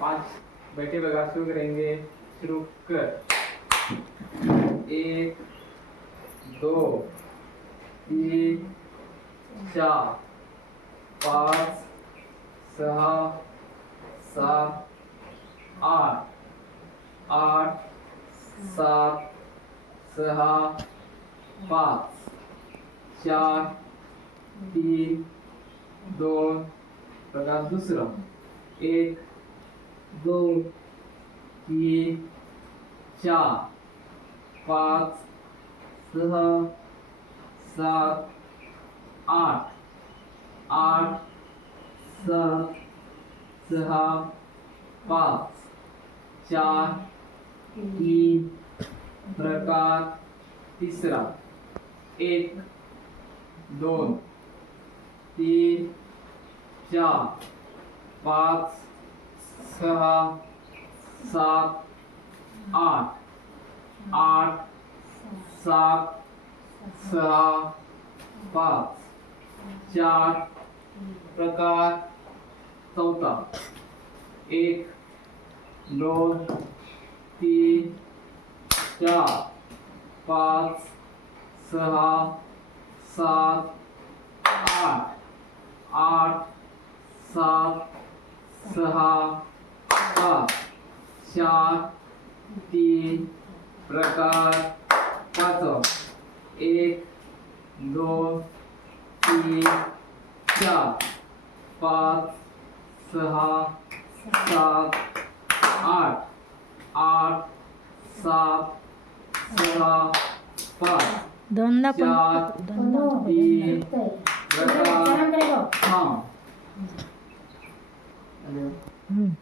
पाच बैठे बघा सुरू करेंगे। शुरू कर। एक, दो, तीन, चार, पाच सहा सात, आठ आठ, सात सहा पाच, चार, तीन दोन प्रकार दुसरं। एक दोन तीन चार पाच सहा सात आठ आठ सात सहा पाच चार तीन प्रकार तिसरा एक दोन तीन चार पाच सहा सात आठ आठ सात सहा पाच चार प्रकार चौथा एक दोन तीन चार पाच सहा सात आठ आठ, सात, सहा पाच चार तीन प्रकार पाच। एक दो तीन चार पाच सहा सात आठ। आठ सात सहा पाच। चार पण तीन प्रकार Jangan हम्म.